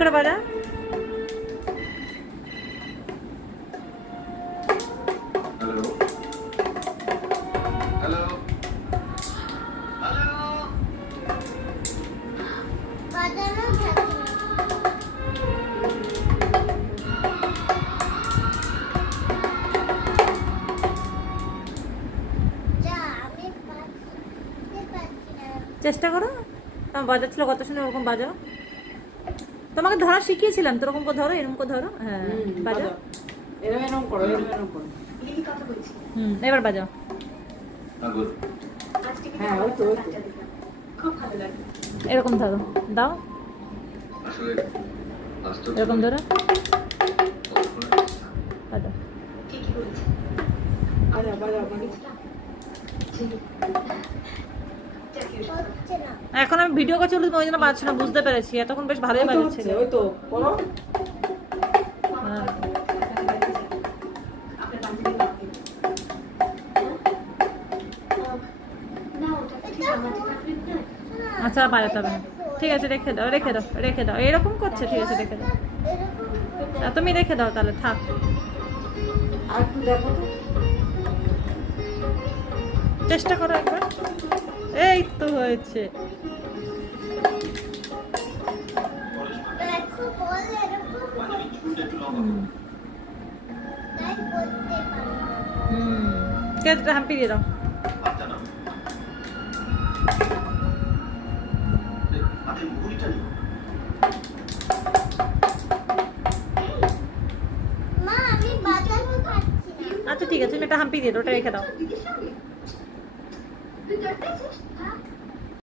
করে বাজা। চেষ্টা করো, তোমার বাজাচ্ছিল কত শুনে ওরকম বাজাও। তোমাকে ধরা শিখিয়েছিলাম তো, ওরকম করে ধরো, এরকম করে ধরো। হ্যাঁ বাজাও, এরকম করো, এরকম করো। এবার বাজাও। হ্যাঁ ওই তো এরকম ধরো, দাও এরকম ধরো, বাজাও। বাজাও বাজাও। এখন আমি ভিডিও করছি ওই জন্য বাজছে না, বুঝতে পেরেছি। এতক্ষণ বেশ ভালোই বাজছে। ওই তো করো। আচ্ছা বাজাতে হবে না, ঠিক আছে রেখে দাও, রেখে দাও, রেখে দাও। এরকম করছে, ঠিক আছে রেখে দাও। তুমি রেখে দাও তাহলে, থাক। আর একটু দেখো তো, চেষ্টা করো একবার। এই তো হয়েছে। হাম্পি দিয়ে দাও। আচ্ছা ঠিক আছে, তুমি একটা হাম্পি দিয়ে দাও, ওটা রেখে দাও।